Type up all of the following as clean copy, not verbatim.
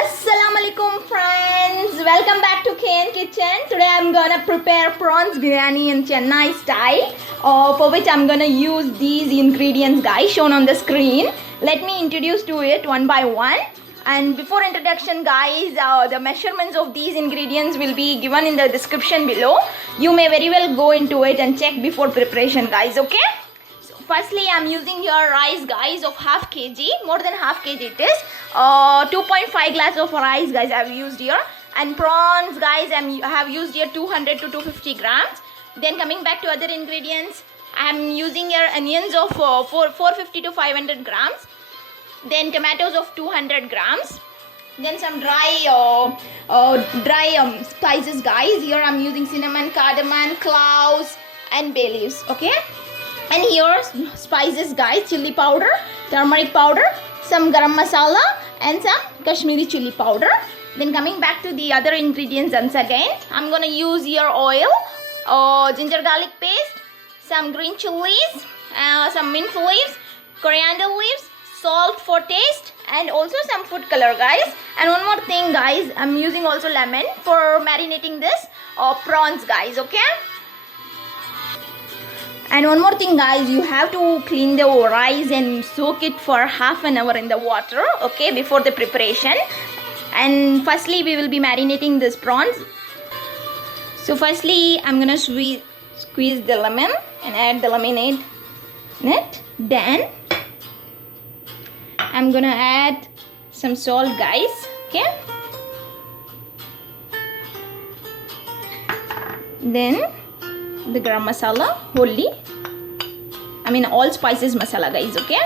Assalamualaikum friends, welcome back to KN Kitchen. Today I'm gonna prepare prawns biryani in Chennai style, for which I'm gonna use these ingredients guys shown on the screen. Let me introduce to it one by one. And before introduction guys, the measurements of these ingredients will be given in the description below. You may very well go into it and check before preparation guys, okay? Firstly, I'm using here rice guys of half kg, more than half kg it is. 2.5 glass of rice guys I have used here, and prawns guys I have used here 200 to 250 grams. Then coming back to other ingredients, I am using here onions of 450 to 500 grams. Then tomatoes of 200 grams. Then some dry spices guys. Here I'm using cinnamon, cardamom, cloves and bay leaves, okay? And here spices guys, chili powder, turmeric powder, some garam masala and some Kashmiri chili powder. Then coming back to the other ingredients once again, I'm gonna use here oil, ginger garlic paste, some green chilies, some mint leaves, coriander leaves, salt for taste, and also some food color guys. And one more thing guys, I'm using also lemon for marinating this prawns guys, okay? And one more thing guys, you have to clean the rice and soak it for half an hour in the water, okay, before the preparation. And firstly we will be marinating these prawns. So firstly I'm gonna squeeze the lemon and add the lemonade in it. Then I'm gonna add some salt guys, okay. Then the garam masala wholly, I mean all spices masala guys, okay.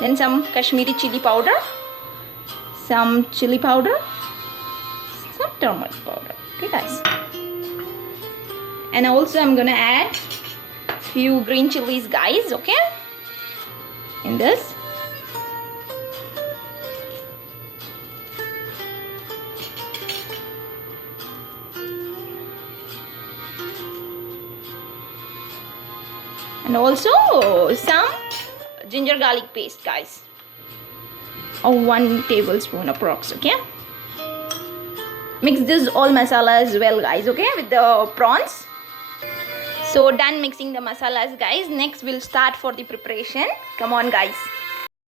Then some Kashmiri chili powder, some chili powder, some turmeric powder, okay guys. And also I'm gonna add few green chilies guys, okay, in this. And also some ginger garlic paste guys, or 1 tablespoon approx, okay. Mix this all masalas well guys, okay, with the prawns. So done mixing the masalas guys. Next we'll start for the preparation. Come on guys.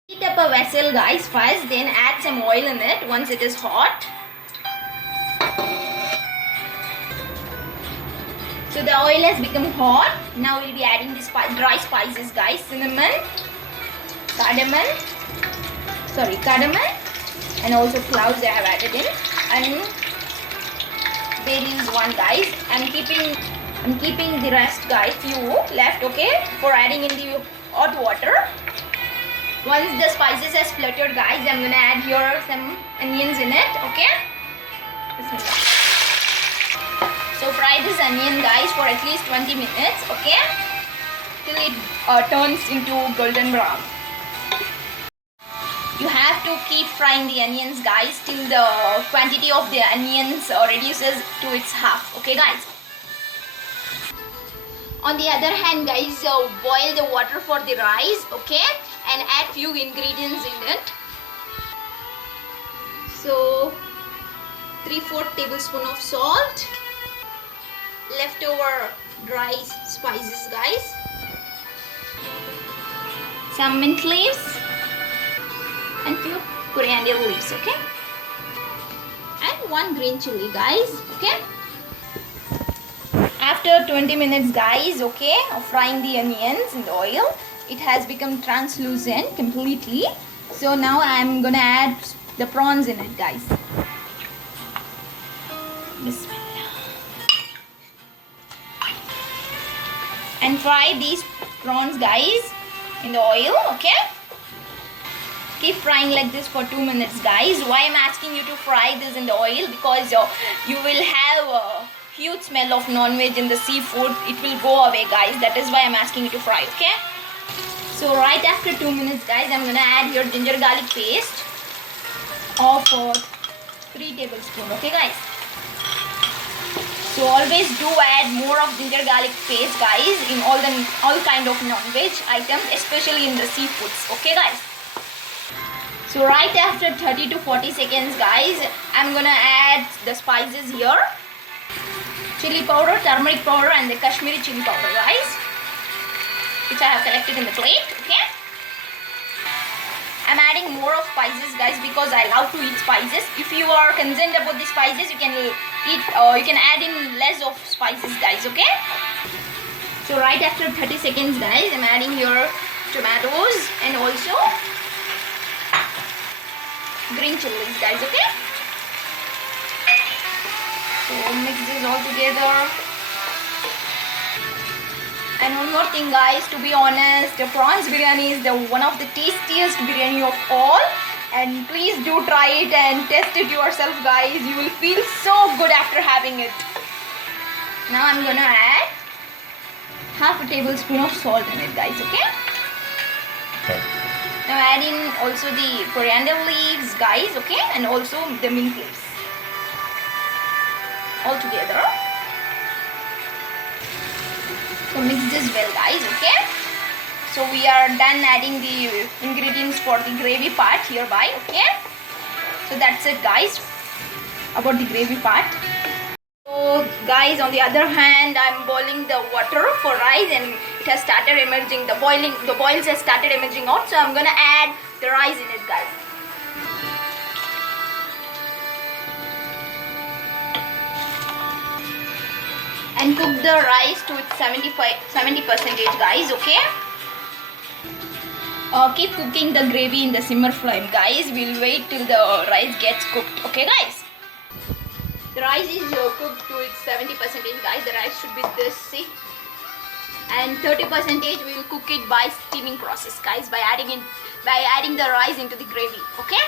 Heat up a vessel guys first, then add some oil in it once it is hot. So the oil has become hot. Now we'll be adding the dry spices guys, cinnamon, cardamom, and also cloves I have added in, and bay leaves 1 guys. I'm keeping the rest guys, few left, okay, for adding in the hot water. Once the spices are spluttered guys, I'm gonna add here some onions in it, okay. So fry this onion guys for at least 20 minutes, okay, till it turns into golden brown. You have to keep frying the onions guys till the quantity of the onions reduces to its half, okay guys. On the other hand guys, boil the water for the rice, okay, and add few ingredients in it. So 3/4 tablespoon of salt, leftover dry spices guys, some mint leaves and few coriander leaves, okay, and 1 green chili guys, okay. After 20 minutes guys, okay, of frying the onions in the oil, it has become translucent completely. So now I'm gonna add the prawns in it guys. And fry these prawns guys in the oil, okay. Keep frying like this for 2 minutes guys. Why I'm asking you to fry this in the oil? Because you will have a huge smell of non-veg in the seafood. It will go away guys. That is why I'm asking you to fry, okay. So right after 2 minutes guys, I'm gonna add your ginger garlic paste of 3 tablespoons, okay guys. So always do add more of ginger garlic paste guys in all kind of non-veg items, especially in the seafoods, okay guys. So right after 30 to 40 seconds guys, I'm gonna add the spices here. Chili powder, turmeric powder and the Kashmiri chili powder guys, which I have collected in the plate. Okay, I'm adding more of spices guys because I love to eat spices. If you are concerned about the spices, you can eat or you can add in less of spices guys. Okay, so right after 30 seconds guys, I'm adding your tomatoes and also green chilies guys. Okay, so mix this all together. And one more thing guys, to be honest, the prawns biryani is one of the tastiest biryani of all, and please do try it and test it yourself guys. You will feel so good after having it. Now I'm gonna add half a tablespoon of salt in it guys. Okay, now adding also the coriander leaves guys. Okay, and also the mint leaves all together. So mix this well guys. Okay, so we are done adding the ingredients for the gravy part hereby. Okay, so that's it guys about the gravy part. So guys, on the other hand, I'm boiling the water for rice and it has started emerging, the boils has started emerging out, so I'm gonna add the rice in it guys. And cook the rice to its 70% guys. Okay, keep cooking the gravy in the simmer flame guys. We'll wait till the rice gets cooked. Okay guys, the rice is cooked to its 70% guys. The rice should be this, see, and 30% we will cook it by steaming process guys, by adding the rice into the gravy. Okay,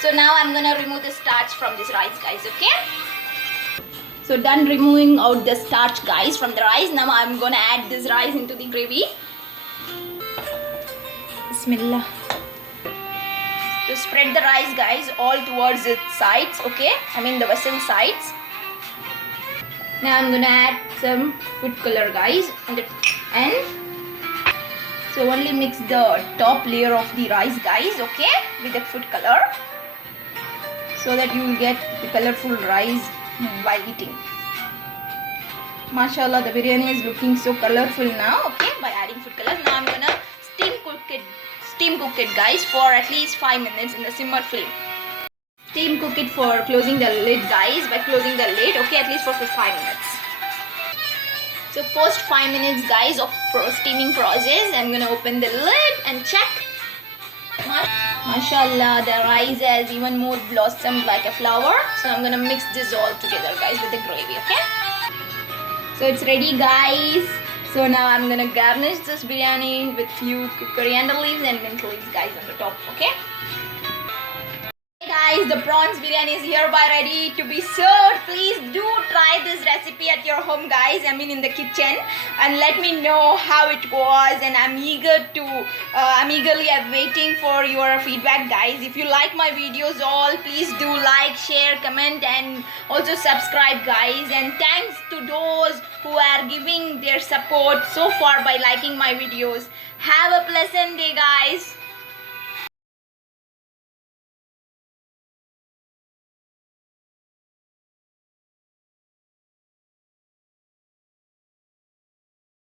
so now I'm gonna remove the starch from this rice guys. Okay, so done removing out the starch guys from the rice. Now I'm gonna add this rice into the gravy. Bismillah. To spread the rice guys all towards its sides. Okay, I mean the vessel sides. Now I'm gonna add some food color guys on the end. So only mix the top layer of the rice guys. Okay, with the food color, so that you will get the colorful rice while eating. Mashallah, the biryani is looking so colorful now. Okay, by adding food color. Now I'm gonna steam cook it guys for at least 5 minutes in the simmer flame. Steam cook it for closing the lid guys, by closing the lid. Okay, at least for 5 minutes. So post 5 minutes guys of steaming process, I'm gonna open the lid and check. Mashallah, the rice has even more blossomed like a flower. So I'm gonna mix this all together guys with the gravy. Okay, so it's ready guys. So now I'm gonna garnish this biryani with few coriander leaves and mint leaves guys on the top. Okay, hey guys, the prawns biryani is hereby ready to be served. Please do try this recipe at your home guys, I mean in the kitchen, and let me know how it was. And I'm eagerly waiting for your feedback guys. If you like my videos all, please do like, share, comment and also subscribe guys. And thanks to those who are giving their support so far by liking my videos. Have a pleasant day guys.